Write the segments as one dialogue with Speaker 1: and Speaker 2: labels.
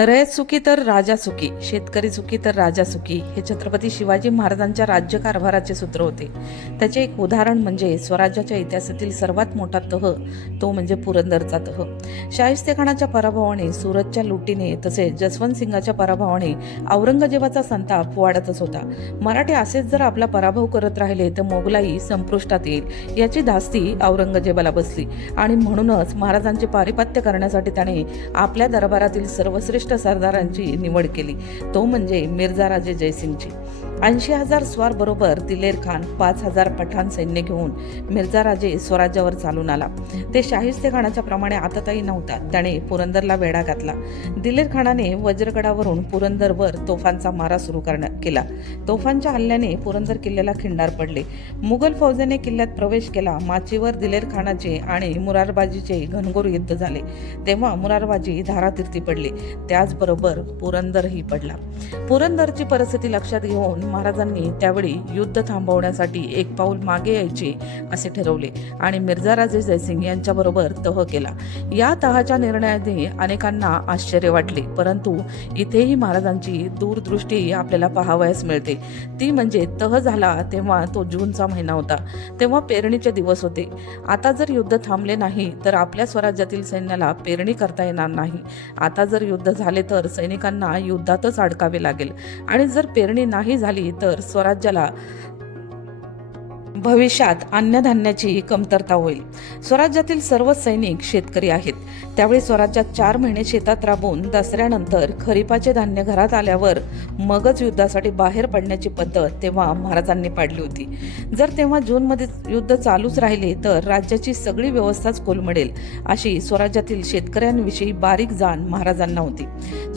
Speaker 1: रयत सुखी तर राजा सुखी शेतकरी सुखी तर राजा सुखी हे छत्रपती शिवाजी महाराजांच्या राज्यकारभाराचे सूत्र होते. त्याचे एक उदाहरण म्हणजे स्वराज्याच्या इतिहासातील सर्वात मोठा तह तो म्हणजे पुरंदरचा तह. शाहिस्तेखानाच्या पराभवाने सुरतच्या लुटीने तसेच जसवंत सिंगाच्या पराभवाने औरंगजेबाचा संताप वाढतच होता. मराठी असेच जर आपला पराभव करत राहिले तर मोगलाई संपुष्टात येईल याची धास्ती औरंगजेबाला बसली. आणि म्हणूनच महाराजांचे पारिपत्य करण्यासाठी त्याने आपल्या दरबारातील सर्वश्रेष्ठ सरदारांची निवड केली. तो म्हणजे मिर्झा राजे जयसिंगची ऐंशी हजार स्वार बरोबर दिलेर खान पाच हजार पठाण सैन्य घेऊन मिर्झा राजे स्वराज्यावर चालून आला. ते शाहिस्ते खानाच्या प्रमाणे आतताई नव्हता त्याने पुरंदरला वेढा घातला. दिलेर खानाने वज्रगडावरून पुरंदरवर तोफांचा मारा सुरू करण्यात केला. तोफांच्या हल्ल्याने पुरंदर किल्ल्याला खिंडार पडले. मुघल फौजेने किल्ल्यात प्रवेश केला. माचीवर दिलेर खानाचे आणि मुरारबाजीचे घनघोर युद्ध झाले. तेव्हा मुरारबाजी धारातीर्थी पडले. त्याचबरोबर पुरंदरही पडला. पुरंदरची परिस्थिती लक्षात घेऊन महाराजांनी त्यावेळी युद्ध थांबवण्यासाठी एक पाऊल मागे यायचे असे ठरवले आणि मिर्झा राजे जयसिंग यांच्याबरोबर तह केला. या तहाच्या निर्णयाने अनेकांना आश्चर्य वाटले परंतु इथेही महाराजांची दूरदृष्टी आपल्याला पाहावयास मिळते. ती म्हणजे तह झाला तेव्हा तो जूनचा महिना होता. तेव्हा पेरणीचे दिवस होते. आता जर युद्ध थांबले नाही तर आपल्या स्वराज्यातील सैन्याला पेरणी करता येणार नाही. आता जर युद्ध झाले झाले तर सैनिकांना युद्धातच अडकावे लागेल. आणि जर पेरणी नाही झाली तर स्वराज्याला भविष्यात अन्नधान्याची कमतरता होईल. स्वराज्यातील सर्व सैनिक शेतकरी आहेत. त्यावेळी स्वराज्यात चार महिने शेतात राबून दसऱ्यानंतर खरीपाचे धान्य घरात आल्यावर मगच युद्धासाठी बाहेर पडण्याची पद्धत तेव्हा महाराजांनी पाडली होती. जर तेव्हा जूनमध्ये युद्ध चालूच राहिले तर राज्याची सगळी व्यवस्थाच कोलमडेल अशी स्वराज्यातील शेतकऱ्यांविषयी बारीक जाण महाराजांना होती.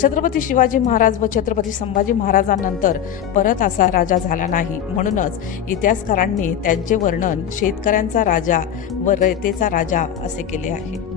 Speaker 1: छत्रपती शिवाजी महाराज व छत्रपती संभाजी महाराजांनंतर परत असा राजा झाला नाही. म्हणूनच इतिहासकारांनी त्यांचे वर्णन शेतकऱ्यांचा राजा व रयतेचा राजा असे केले आहे.